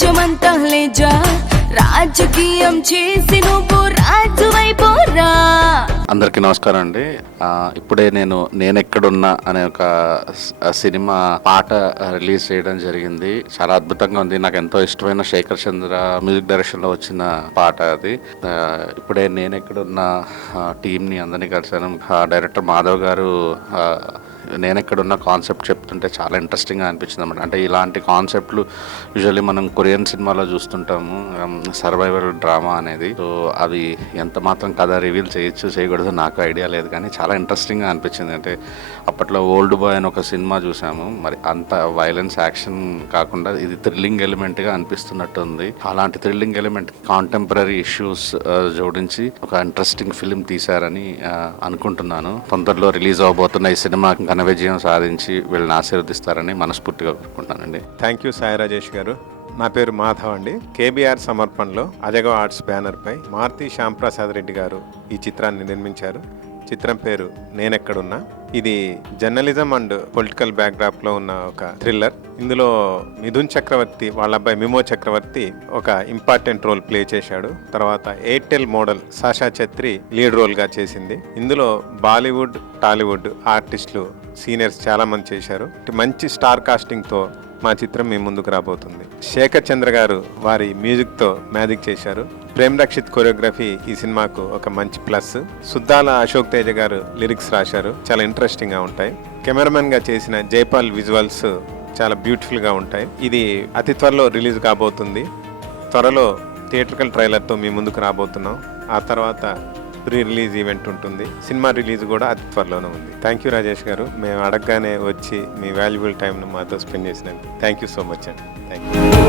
రాజ్యమంతా లేజా రాజకీయం చేసి నువ్వు రాజువైపోరా. అందరికీ నమస్కారం అండి. ఇప్పుడే నేనెక్కడున్నా అనే ఒక సినిమా పాట రిలీజ్ చేయడం జరిగింది. చాలా అద్భుతంగా ఉంది. నాకు ఎంతో ఇష్టమైన శేఖర్ చంద్ర మ్యూజిక్ డైరెక్షన్ లో వచ్చిన పాట అది. ఇప్పుడే నేనెక్కడున్న టీంని అందరినీ కలిసాను. డైరెక్టర్ మాధవ్ గారు నేనెక్కడున్న కాన్సెప్ట్ చెప్తుంటే చాలా ఇంట్రెస్టింగ్గా అనిపించింది అన్నమాట. అంటే ఇలాంటి కాన్సెప్ట్లు యూజువల్లీ మనం కొరియన్ సినిమాలో చూస్తుంటాము, సర్వైవల్ డ్రామా అనేది. సో అవి ఎంత మాత్రం కథ రివీల్ చేయొచ్చు చేయకూడదు నాకు ఐడియా లేదు, కానీ చాలా ఇంట్రెస్టింగ్గా అనిపించింది. అంటే అప్పట్లో ఓల్డ్ బాయ్ అని ఒక సినిమా చూసాము, మరి అంత వైలెన్స్ యాక్షన్ కాకుండా ఇది థ్రిల్లింగ్ ఎలిమెంట్గా అనిపిస్తున్నట్టు ఉంది. అలాంటి థ్రిల్లింగ్ ఎలిమెంట్ కాంటెంపరీ ఇష్యూస్ జోడించి ఒక ఇంట్రెస్టింగ్ ఫిలిం తీశారని అనుకుంటున్నాను. తొందరలో రిలీజ్ అవబోతున్న ఈ సినిమా ఘన విజయం సాధించి వీళ్ళని ఆశీర్వదిస్తారని మనస్ఫూర్తిగా కోరుకుంటున్నానండి. థ్యాంక్ యూ సాయి రాజేష్ గారు. నా పేరు మాధవ్ అండి. కేబీఆర్ సమర్పణలో అజగో ఆర్ట్స్ బ్యానర్ పై మారుతి శ్యాంప్రసాద్ రెడ్డి గారు ఈ చిత్రాన్ని నిర్మించారు. చిత్రం పేరు నేనెక్కడున్నా. ఇది జర్నలిజం అండ్ పొలిటికల్ బ్యాక్డ్రాప్ లో ఉన్న ఒక థ్రిల్లర్. ఇందులో మిథున్ చక్రవర్తి వాళ్ళ అబ్బాయి మిమో చక్రవర్తి ఒక ఇంపార్టెంట్ రోల్ ప్లే చేశాడు. తర్వాత Airtel model Sasha Chhetri lead role గా చేసింది. ఇందులో బాలీవుడ్ టాలీవుడ్ ఆర్టిస్టులు సీనియర్స్ చాలా మంది చేశారు. మంచి స్టార్ కాస్టింగ్ తో మా చిత్రం మీ ముందుకు రాబోతుంది. శేఖర్ చంద్ర గారు వారి మ్యూజిక్ తో మ్యాజిక్ చేశారు. ప్రేమ్ రక్షిత్ కొరియోగ్రఫీ ఈ సినిమాకు ఒక మంచి ప్లస్. సుద్దాల అశోక్ తేజ గారు లిరిక్స్ రాశారు, చాలా ఇంట్రెస్టింగ్ గా ఉంటాయి. కెమెరామెన్ గా చేసిన జైపాల్ విజువల్స్ చాలా బ్యూటిఫుల్ గా ఉంటాయి. ఇది అతి త్వరలో రిలీజ్ కాబోతుంది. త్వరలో థియేట్రికల్ ట్రైలర్ తో మీ ముందుకు రాబోతున్నాం. ఆ తర్వాత ప్రీ రిలీజ్ ఈవెంట్ ఉంటుంది. సినిమా రిలీజ్ కూడా అతి త్వరలోనే ఉంది. థ్యాంక్ యూ రాజేష్ గారు, మేము అడగగానే వచ్చి మీ వాల్యుబుల్ టైంను మాతో స్పెండ్ చేసినందుకు థ్యాంక్ యూ సో మచ్ అండి. Thank you.